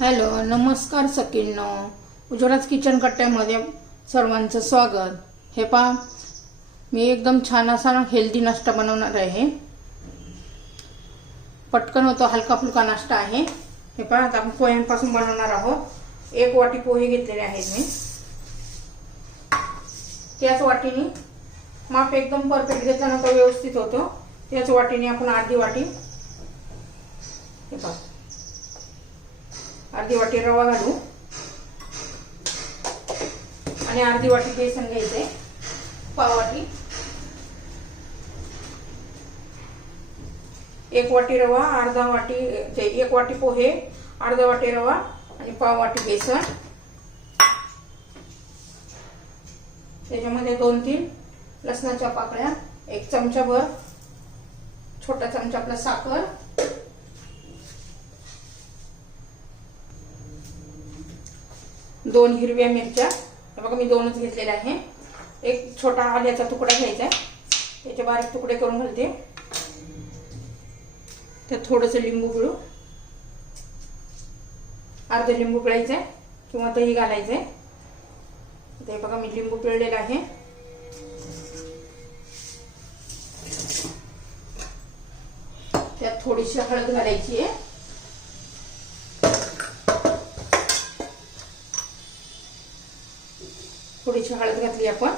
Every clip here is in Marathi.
हॅलो नमस्कार सकिनो उज्ज्वलाच किचन कट्ट्यामध्ये सर्वांचं स्वागत. हे पहा मी एकदम छान असा हेल्दी नाश्ता बनवणार आहे. पटकन होतो हलका फुलका नाश्ता आहे. हे पहा आता आपण पोह्यांपासून बनवणार आहोत. एक वाटी पोहे घेतलेले आहेत मी. त्याच वाटीने माप एकदम परफेक्ट घेतल्यानंतर व्यवस्थित होतो. त्याच वाटीने आपण अर्धी वाटी. हे पहा. अर्धी वाटी रवा घालू. आणि अर्धी वाटी बेसन घ्यायचंय पाव वाटी. एक वाटी रवा अर्धा वाटी ते एक वाटी पोहे अर्धा वाटी रवा आणि पाव वाटी बेसन. त्याच्यामध्ये दोन तीन लसणाच्या पाकळ्या एक चमचाभर छोटा चमचा आपला साखर दोन हिरव्या मिरच्या. बघा मी दोनच घेतलेल्या आहे. एक छोटा आल्याचा तुकडा घ्यायचा त्याचे बारीक तुकडे करून घालते. त्यात थोडंसं लिंबू पिळू. अर्ध लिंबू पिळायचं आहे किंवा दही घालायचंय ते बघा मी लिंबू पिळलेलं आहे. त्यात थोडीशी हळद घालायची आहे. थोडीशी हळद घातली आपण.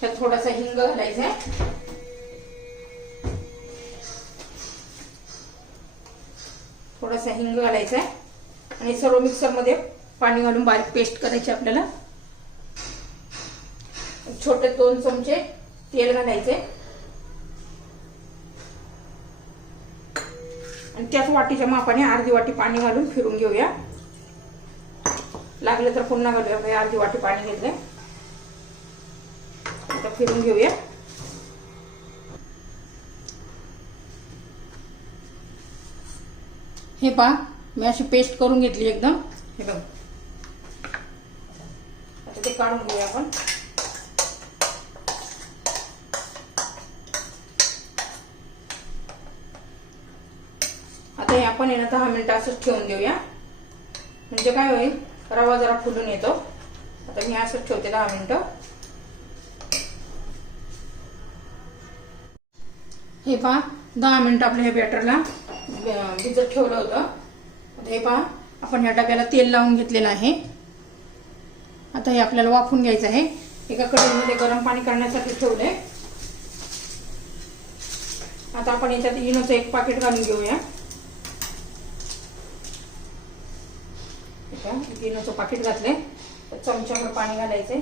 त्यात थोडासा हिंग घालायचा आहे. थोडासा हिंग घालायचा आहे. आणि सर्व मिक्सरमध्ये पाणी घालून बारीक पेस्ट करायची आपल्याला. छोटे दोन चमचे तेल घालायचे. आणि त्याच वाटीच्या मापाने अर्धी वाटी पाणी घालून फिरून घेऊया. लागलं तर पुन्हा घालूया म्हणजे अर्धी वाटी पाणी घेतले. आता फिरून घेऊया. हे पहा मी अशी पेस्ट करून घेतली एकदम. हे बघ. आता ते काढून घेऊया आपण. आता हे आपण येणं दहा मिनिटं असंच ठेवून देऊया. म्हणजे काय होईल? रवा जरा फुलून येतो. आता मी असंच ठेवते दहा मिनटं. हे पहा दहा मिनटं आपल्या ह्या बॅटरला भिजत ठेवलं होतं. आता हे पहा आपण ह्या डब्याला तेल लावून घेतलेलं आहे. आता हे आपल्याला वाफून घ्यायचं आहे. एका कढईमध्ये गरम पाणी करण्यासाठी ठेवलंय. आता आपण याच्यात इनोचं एक पाकिट घालून घेऊया. इनोचं पाकिट घातलंय. चमच्यावर पाणी घालायचंय.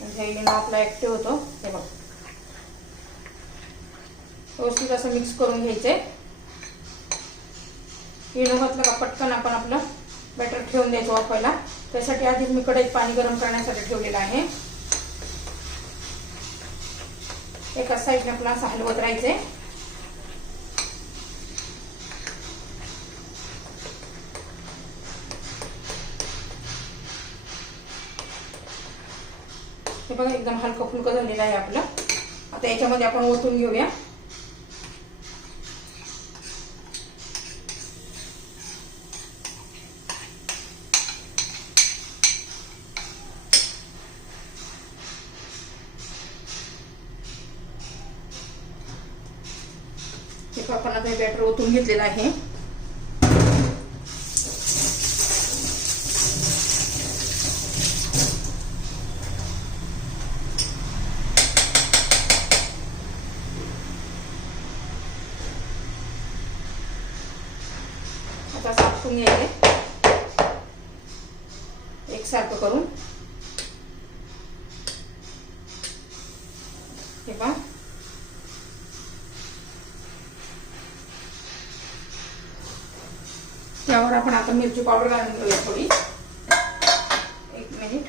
म्हणजे इनो आपला ऍक्टिव्ह होतो. हे बघ. व्यवस्थित असं मिक्स करून घ्यायचंय. इनो घातलं का पटकन आपण आपलं बॅटर ठेवून द्यायचो वाफायला त्यासाठी आधी मी कढईत पाणी गरम करण्यासाठी ठेवलेलं आहे. एका साईडने आपला असं हलवत राहायचंय. हे बघा एकदम हलकं फुलकं झालेलं आहे आपलं. आता याच्यामध्ये आपण ओतून घेऊया. हे आपण आता हे बॅटर ओतून घेतलेलं आहे. आता साफून घ्यायचे एकसारखं करून. हे पहा. त्यावर आपण आता मिरची पावडर घालून घेऊया थोडी. एक मिनिट.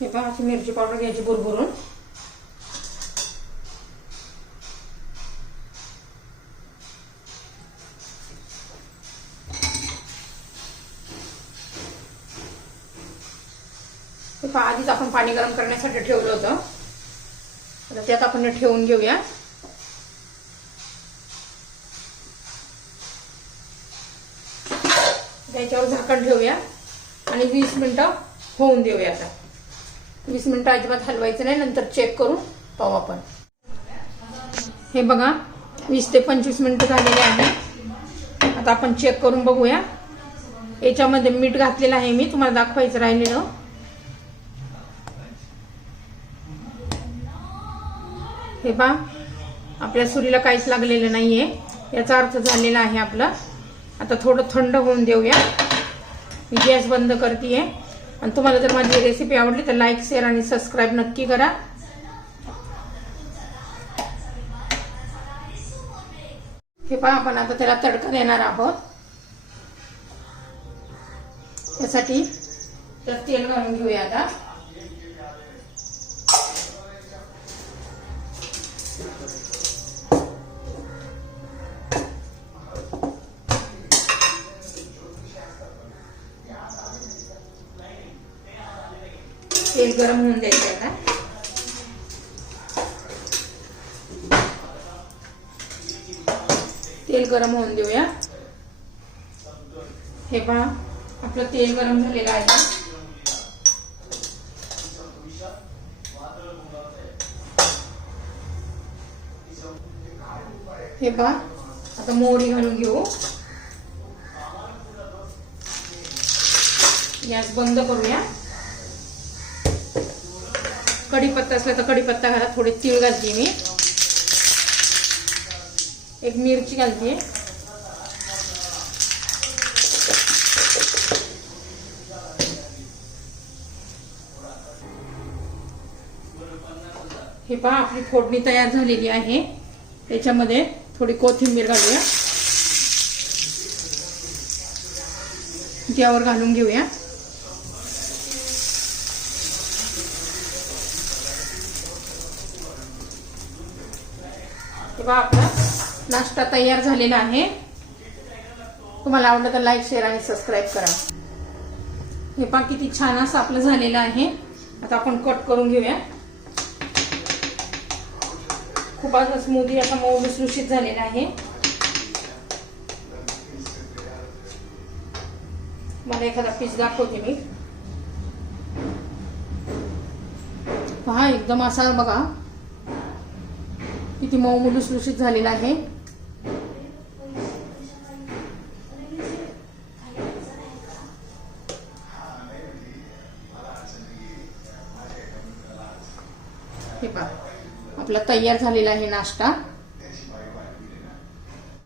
हे पहा अशी मिरची पावडर घ्यायची भरभरून. हे आधीच आपण पाणी गरम करण्यासाठी ठेवलं होतं. आता त्यात आपण ठेवून घेऊया. त्याच्यावर झाकण ठेवूया आणि वीस मिनटं होऊन देऊया आता. वीस मिनिटं अजिबात हलवायचं नाही नंतर चेक करून पाहू आपण. हे बघा वीस ते पंचवीस मिनटं झालेले आहे. आता आपण चेक करून बघूया. याच्यामध्ये मीठ घातलेलं आहे मी तुम्हाला दाखवायचं राहिलेलं. हे पहा. आपल्या सुरीला काहीच लागलेलं नाही आहे याचा अर्थ झालेला आहे आपला. आता थोडं थंड होऊन देऊया. मी गॅस बंद करते आणि तुम्हाला जर माझी रेसिपी आवडली तर लाईक शेअर आणि सबस्क्राईब नक्की करा. हे पहा आपण आता त्याला तडका देणार आहोत. त्यासाठी तर तेल घालून घेऊया आता. गरम होऊन द्यायचं आता. तेल गरम होऊन देऊया. हे पहा आपलं तेल गरम झालेलं आहे. हे पहा आता मोहरी घालून घेऊ. गॅस बंद करूया. कढीपत्ता असला तर कढीपत्ता घाला थोडे तीळ घालते मी. एक मिरची घालते. हे पहा आपली फोडणी तयार झालेली आहे. त्याच्यामध्ये थोडी कोथिंबीर घालूया. त्यावर घालून घेऊया. बघा आपला नाश्ता तयार झालेला आहे. तुम्हाला आवडलं तर लाईक शेअर आणि सबस्क्राईब करा. हे पा किती छान असं आपलं झालेलं आहे. आता आपण कट करून घेऊया. खूप असं स्मूदी आता मऊ लुसलुशीत झालेला आहे. मला एखादा पीस दाखवते मी. पहा एकदम असा बघा. किती मऊ मुलुसलुशीत झालेला आहे? हे पहा आपला तयार झालेला आहे नाश्ता.